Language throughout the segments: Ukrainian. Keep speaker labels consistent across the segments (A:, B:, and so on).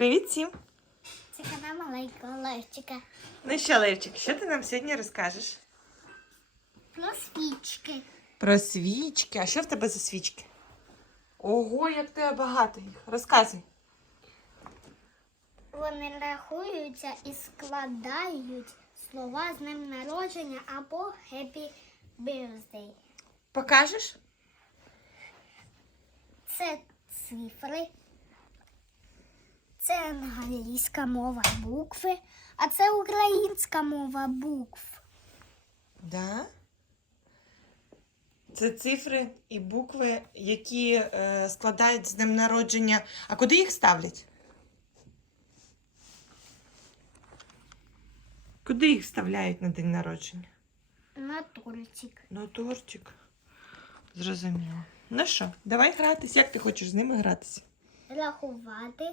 A: Привіт всім!
B: Це канал маленького Левчика.
A: Ну що, Левчик, що ти нам сьогодні розкажеш?
B: Про свічки.
A: Про свічки. А що в тебе за свічки? Ого, як тебе багато їх. Розказуй.
B: Вони рахуються і складають слова з днем народження або Happy Birthday.
A: Покажеш?
B: Це цифри. Це англійська мова букви, а це українська мова букв.
A: Да. Це цифри і букви, які е, складають з днем народження. А куди їх ставлять? Куди їх вставляють на день народження?
B: На тортик.
A: На тортик. Зрозуміло. Ну що, давай гратись. Як ти хочеш з ними гратися?
B: Рахувати.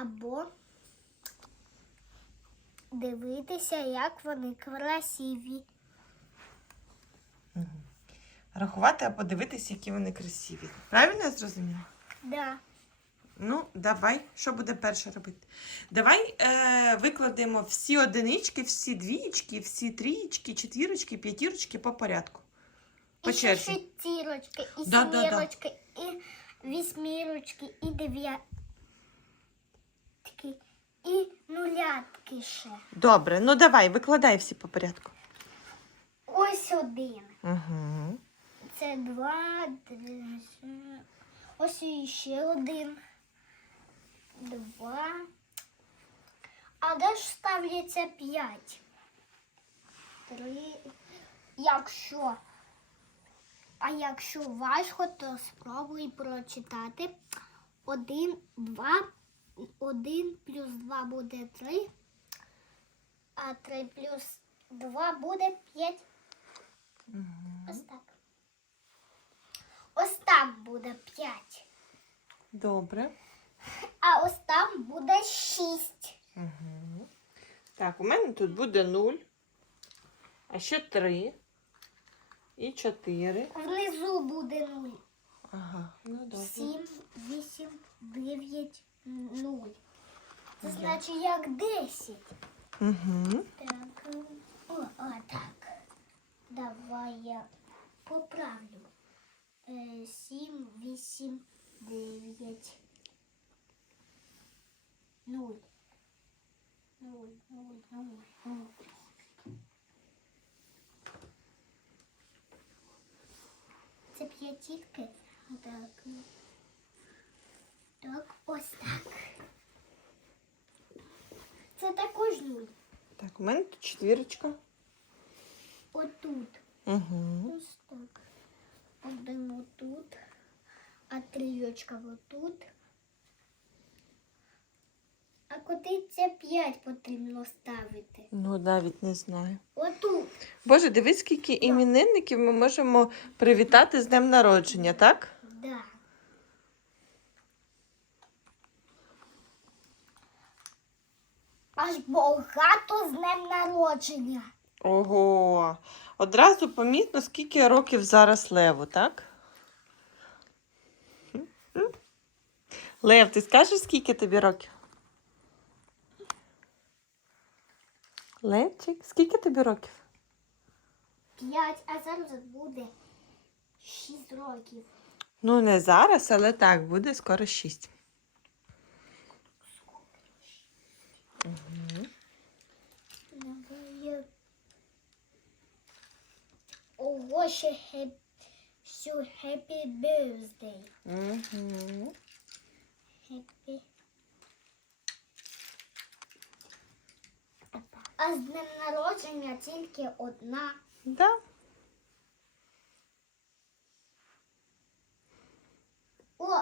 B: Або дивитися, як вони красиві.
A: Рахувати або дивитися, які вони красиві. Правильно я зрозуміла?
B: Да.
A: Ну, давай. Що буде перше робити? Давай е, викладемо всі одинички, всі двічки, всі трієчки, четвірочки, п'ятірочки по порядку. По
B: і
A: черзі.
B: шестірочки, і
A: Да, да, да.
B: і вісьмірочки, і дев'ятки, і нулятки ще.
A: Добре, ну давай, викладай всі по порядку.
B: Ось один.
A: Угу.
B: Це два. три, Ось іще один. Два. А де ж ставляться п'ять? Три. Якщо. А якщо важко, то спробуй прочитати. Один, два. Один плюс два буде три. А три плюс два буде п'ять. Ось так. Ось так буде 5.
A: Добре.
B: А ось там буде 6.
A: Угу. Так, у мене тут буде 0, а ще 3 і 4.
B: Внизу буде 0.
A: Ага, ну добре.
B: 7, 8, 9, 0. Це значить як 10.
A: Угу.
B: Так. О, о, так. Давай я поправлю. 7, 8, 9, 0. 0, 0, 0, 0. Це п'ятірки. Так. Так, ось так. Це також нуль.
A: Так, у мене тут четвірочка.
B: Отут.
A: Угу.
B: Ось так. Один отут, а трійочка отут. А куди це п'ять потрібно ставити?
A: Ну, навіть не знаю.
B: Отут.
A: Боже, дивись, скільки іменинників ми можемо привітати з днем народження, так?
B: Да. Аж багато з днем народження.
A: Ого. Одразу помітно, скільки років зараз Леву, так? Лев, ти скажеш, скільки тобі років? Левчик, скільки тобі років?
B: П'ять, а зараз буде шість років.
A: Ну, не зараз, але так, буде скоро шість.
B: Ого, ще хеп... ще happy birthday.
A: Угу.
B: Happy. А з днем народження тільки одна.
A: Да.
B: О,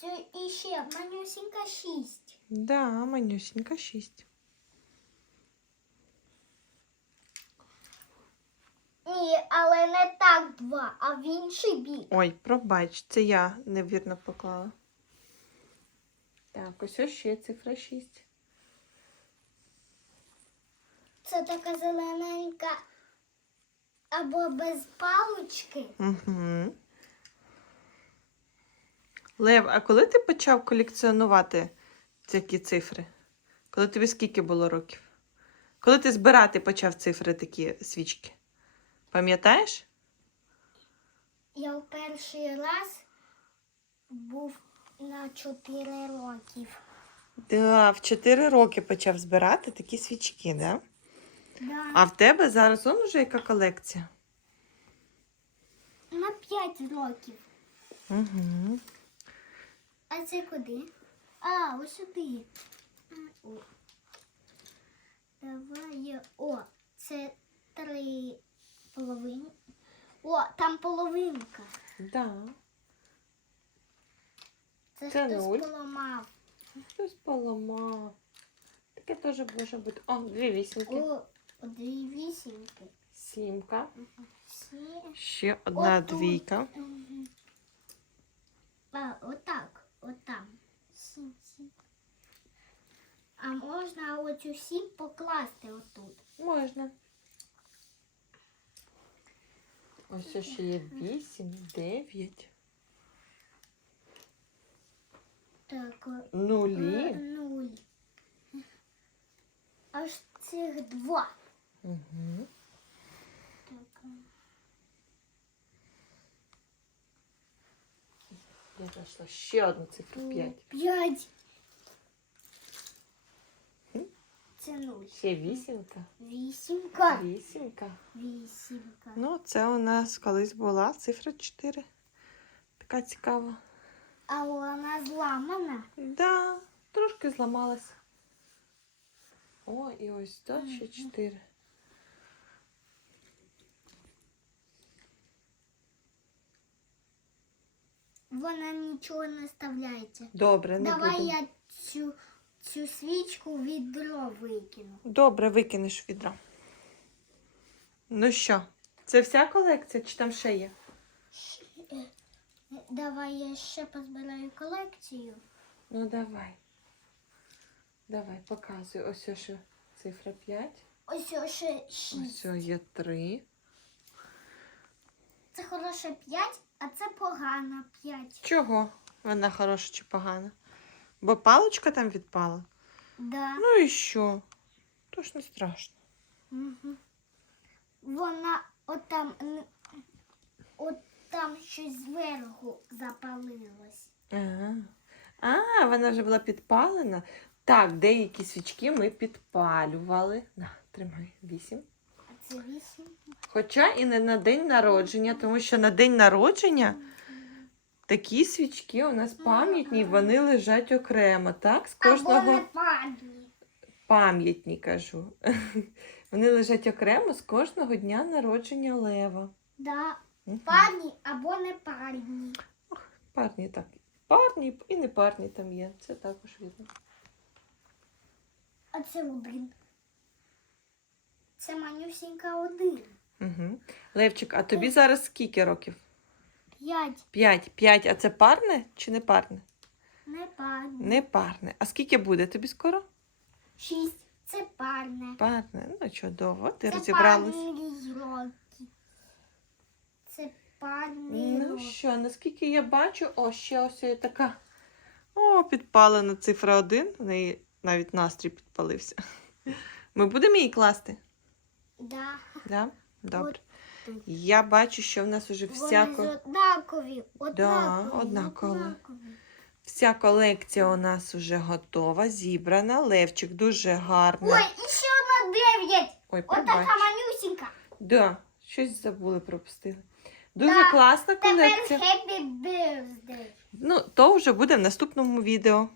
B: це іще манюсінька шість.
A: Да, манюсенька шість.
B: Але не так два, а в інший бік.
A: Ой, пробач, це я невірно поклала. Так, ось ось ще цифра 6.
B: Це така зелененька або без палички.
A: Угу. Лев, а коли ти почав колекціонувати такі цифри? Коли тобі скільки було років? Коли ти збирати почав цифри такі свічки? Пам'ятаєш?
B: Я в перший раз був на 4 років.
A: Да, в 4 роки почав збирати такі свічки, да?
B: Да.
A: А в тебе зараз он уже яка колекція?
B: На 5 років.
A: Угу.
B: А це куди? А, ось сюди. О. Давай. О, це три половини. О, там половинка.
A: Да.
B: Це,
A: Це
B: хтось
A: нуль.
B: поламав.
A: Хтось поламав. Таке теж може бути. О, дві вісімки.
B: О, дві вісімки.
A: Сімка.
B: Всі.
A: Ще одна
B: Отут.
A: двійка.
B: Мгм. А, отак, отам. Сім, сім. А можна оцю сім покласти отут.
A: Можна. Ось ще є 8, 9.
B: Так.
A: Нулі.
B: Нуль. Аж цих два.
A: Угу.
B: Так.
A: Я знайшла ще одну цифру
B: 5.
A: 5.
B: Це нуль.
A: Ще вісімка.
B: Вісімка.
A: Вісімка.
B: Вісімка.
A: Ну, це у нас колись була цифра 4. Така цікава.
B: А вона зламана.
A: Да, трошки зламалася. О, і ось тут ще 4.
B: Вона нічого не вставляється.
A: Добре, не
B: Давай
A: будемо.
B: я цю, цю свічку в відро викину.
A: Добре, викинеш відра. Ну що, це вся колекція чи там ще є?
B: Е, Давай я ще позбираю колекцію.
A: Ну давай. Давай, показуй. Ось ще цифра 5.
B: Ось ось.
A: Ось є 3.
B: Це хороше п'ять, а це погано п'ять.
A: Чого? Вона хороша чи погана? Бо паличка там відпала.
B: Да.
A: Ну і що? То ж не страшно.
B: Угу. Вона отам, н- отам щось зверху запалилось.
A: Ага. А, вона вже була підпалена. Так, деякі свічки ми підпалювали. На, тримай, вісім.
B: А це вісім.
A: Хоча і не на день народження, тому що на день народження такі свічки у нас пам'ятні, вони лежать окремо, так? З кожного пам'ятні кажу. Вони лежать окремо з кожного дня народження лева.
B: Да. Парні або не парні.
A: Парні так. Парні і не парні там є. Це також видно.
B: А це один. Це манюсінька один.
A: Угу. Левчик, а тобі зараз скільки років?
B: П'ять.
A: П'ять. П'ять. А це парне чи не парне?
B: Не парні.
A: Не парне. А скільки буде тобі скоро?
B: Шість. Це парне.
A: Парне. Ну чудово, ти
B: це
A: розібралась.
B: парні роки. Це парні
A: Ну
B: роки.
A: що, наскільки я бачу, о, ще ось є така. О, підпалена цифра один. У неї навіть настрій підпалився. Ми будемо її класти?
B: Да.
A: Да? Добре. Я бачу, що в нас
B: Вони
A: всяко,
B: ж однакові. Однакові.
A: однаково.
B: однакові.
A: вся колекція у нас вже готова, зібрана. Левчик дуже гарно.
B: Ой, і ще одна дев'ять.
A: Ой,
B: Отака
A: пробач.
B: манюсінька.
A: Да, щось забули, пропустили. Дуже
B: Да,
A: класна
B: Тепер
A: колекція.
B: happy birthday.
A: Ну, то вже буде в наступному відео.